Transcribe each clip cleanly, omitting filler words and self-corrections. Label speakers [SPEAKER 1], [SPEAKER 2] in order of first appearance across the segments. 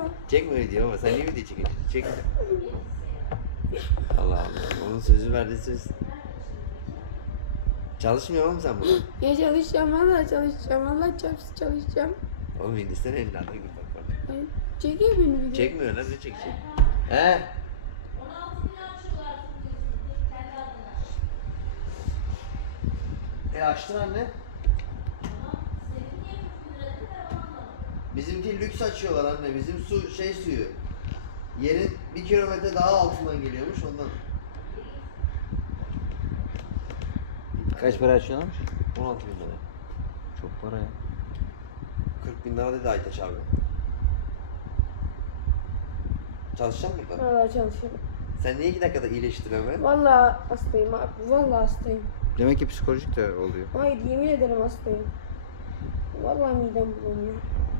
[SPEAKER 1] Çekme video ama sen niye video çekiyorsun? Çekme. Allah Allah. Onun sözü verdiği söz. Çalışmıyor mu sen burada?
[SPEAKER 2] Ya çalışacağım valla çalışacağım. Allah çarpsın çalışacağım.
[SPEAKER 1] Oğlum indirsene elini adam gibi bak bak.
[SPEAKER 2] Ay, çekiyor beni video.
[SPEAKER 1] Çekmiyor lan ne çekecek? He? Açtın anne. Bizimki lüks açıyorlar anne. Bizim su şey suyu. Yerin 1 kilometre daha altından geliyormuş ondan.
[SPEAKER 3] Kaç para açıyorlarmış?
[SPEAKER 1] 16 bin lira.
[SPEAKER 3] Çok para ya.
[SPEAKER 1] 40 bin lira dedi Aytaç abi. Çalışacak mısın burada?
[SPEAKER 2] Valla çalışıyorum.
[SPEAKER 1] Sen niye 2 dakikada iyileştin hemen?
[SPEAKER 2] Valla hastayım abi. Valla hastayım.
[SPEAKER 3] Demek ki psikolojik de oluyor.
[SPEAKER 2] Hayır yemin ederim hastayım. Valla midem bulanıyor.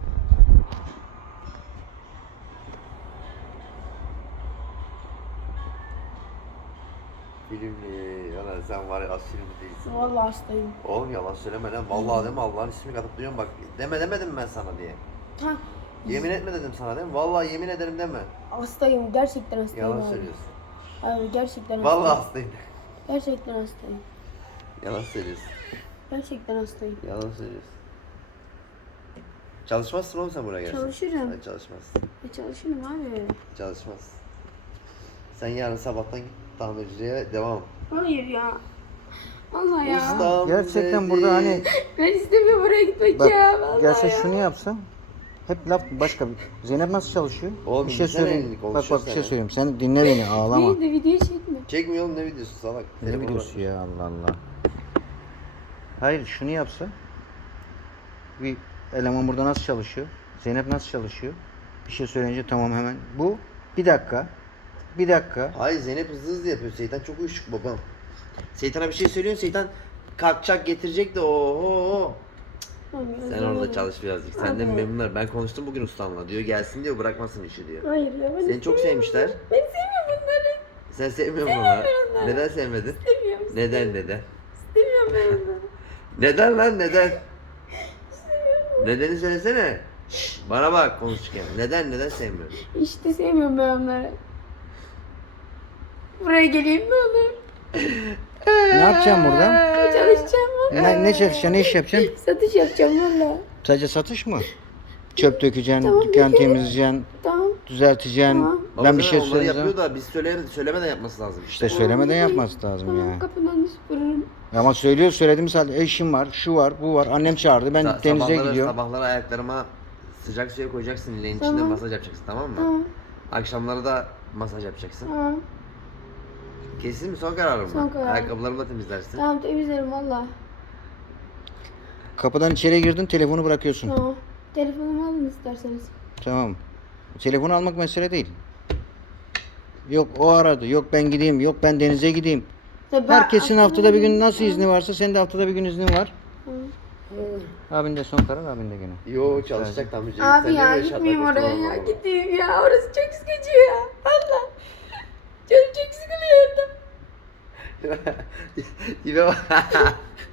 [SPEAKER 1] Filmli. Yalan sen var ya az filmli değilsin.
[SPEAKER 2] Valla hastayım.
[SPEAKER 1] Oğlum yalan söyleme lan. Vallahi deme Allah'ın ismini katıp duruyorum bak. Demedim ben sana diye.
[SPEAKER 2] Ha,
[SPEAKER 1] Yemin etme dedim sana değil mi? Vallahi yemin ederim deme.
[SPEAKER 2] hastayım. Gerçekten hastayım
[SPEAKER 1] Yalan
[SPEAKER 2] abi.
[SPEAKER 1] söylüyorsun.
[SPEAKER 2] Hayır gerçekten hastayım.
[SPEAKER 1] Vallahi hastayım.
[SPEAKER 2] Gerçekten hastayım.
[SPEAKER 1] Yalan söylüyorsun.
[SPEAKER 2] Gerçekten hastayım.
[SPEAKER 1] Yalan söylüyorsun. Çalışmazsın oğlum sen buraya gelsen.
[SPEAKER 2] Çalışırım.
[SPEAKER 1] Sen çalışmazsın.
[SPEAKER 2] Çalışırım abi.
[SPEAKER 1] Çalışmaz. Sen yarın sabahtan git tamirciye devam.
[SPEAKER 2] Hayır ya. Allah ya.
[SPEAKER 1] Ustam
[SPEAKER 3] Gerçekten
[SPEAKER 1] dedi.
[SPEAKER 3] burada hani
[SPEAKER 2] Ben istemiyorum oraya gitmek
[SPEAKER 3] bak
[SPEAKER 2] ya. Vallahi
[SPEAKER 3] gelse
[SPEAKER 2] ya.
[SPEAKER 3] şunu yapsam hep laf başka bir. Zeynep nasıl çalışıyor?
[SPEAKER 1] Oğlum
[SPEAKER 3] bir şey
[SPEAKER 1] dinlesene
[SPEAKER 3] söyleyeyim.
[SPEAKER 1] elini,
[SPEAKER 3] Bak
[SPEAKER 1] konuşuyor
[SPEAKER 3] bir şey
[SPEAKER 1] sana.
[SPEAKER 3] söyleyeyim. Sen dinle beni ağlama.
[SPEAKER 2] Değil de video çekme.
[SPEAKER 1] Çekmiyor oğlum ne videosu salak.
[SPEAKER 3] Ne
[SPEAKER 1] Telefonu
[SPEAKER 3] biliyorsun
[SPEAKER 1] bırak.
[SPEAKER 3] ya Allah Allah. Hayır şunu yapsa. Bir eleman burada nasıl çalışıyor? Zeynep nasıl çalışıyor? Bir şey söyleyince tamam hemen. Bu bir dakika. Bir dakika.
[SPEAKER 1] Hayır Zeynep hızlı yapıyor. Seytan çok uyuşuk babam. Seytan'a bir şey söylüyorsun Seytan kalkacak getirecek de oho. Sen orada çalış birazcık. Senden
[SPEAKER 2] Abi.
[SPEAKER 1] memnunlar. Ben konuştum bugün ustamla diyor. Gelsin diyor bırakmasın işi diyor.
[SPEAKER 2] Hayır ya ben
[SPEAKER 1] Seni çok sevmişler.
[SPEAKER 2] Ben sevmiyorum bunları.
[SPEAKER 1] Sen sevmiyor musun onları?
[SPEAKER 2] onları.
[SPEAKER 1] Neden sevmedin?
[SPEAKER 2] İstemiyorum.
[SPEAKER 1] Neden?
[SPEAKER 2] İstemiyorum ben onları.
[SPEAKER 1] Neden lan neden? Nedeni söylesene. Şşş, bana bak konuşurken. Neden sevmiyorsun?
[SPEAKER 2] İşte sevmiyorum ben onları. Buraya geleyim ne olur.
[SPEAKER 3] Ne yapacağım burada?
[SPEAKER 2] Çalışacağım valla.
[SPEAKER 3] Ne çalışacaksın? Ne iş yapacaksın?
[SPEAKER 2] Satış yapacağım valla.
[SPEAKER 3] Sadece satış mı? Çöp dökeceksin,
[SPEAKER 2] Tamam,
[SPEAKER 3] dükkan
[SPEAKER 2] peki.
[SPEAKER 3] temizleyeceksin,
[SPEAKER 2] Tamam.
[SPEAKER 3] düzelteceksin.
[SPEAKER 2] Tamam.
[SPEAKER 3] Ben bir
[SPEAKER 1] Baksana,
[SPEAKER 3] şey
[SPEAKER 1] onları
[SPEAKER 3] söyleyeceğim.
[SPEAKER 1] yapıyor da biz söylemeden yapması lazım.
[SPEAKER 3] İşte söylemeden yapması lazım
[SPEAKER 2] Tamam
[SPEAKER 3] ya.
[SPEAKER 2] kapından süpürürüm.
[SPEAKER 3] Ama söylediğimiz halde eşim var, şu var, bu var. Annem çağırdı. Ben denize gidiyorum.
[SPEAKER 1] Sabahları ayaklarıma sıcak suya koyacaksın. Leğenin
[SPEAKER 2] Tamam.
[SPEAKER 1] içinde masaj yapacaksın tamam mı?
[SPEAKER 2] Tamam.
[SPEAKER 1] Akşamları da masaj yapacaksın.
[SPEAKER 2] Tamam.
[SPEAKER 1] Kesin mi? Son kararım mı?
[SPEAKER 2] Son karar.
[SPEAKER 1] Ayakkabılarımı da temizlersin.
[SPEAKER 2] Tamam temizlerim valla.
[SPEAKER 3] Kapıdan içeri girdin, telefonu bırakıyorsun.
[SPEAKER 2] Tamam. Telefonumu alın isterseniz.
[SPEAKER 3] Tamam. Telefonu almak mesele değil. Yok o aradı, yok ben gideyim, yok ben denize gideyim.
[SPEAKER 2] Tabii ben
[SPEAKER 3] Herkesin
[SPEAKER 2] aslında
[SPEAKER 3] haftada bir gün nasıl
[SPEAKER 2] Tamam.
[SPEAKER 3] izni varsa senin de haftada bir gün iznin var.
[SPEAKER 2] Tamam.
[SPEAKER 3] Abin de son karar, abin de gene.
[SPEAKER 1] Yo çalışacak tamirci.
[SPEAKER 2] Abi ya gitmeyeyim oraya ya. Gideyim ya. Orası çok sıkıcı ya. Valla. Canım çok sıkılıyor orada.
[SPEAKER 1] Tipe bak.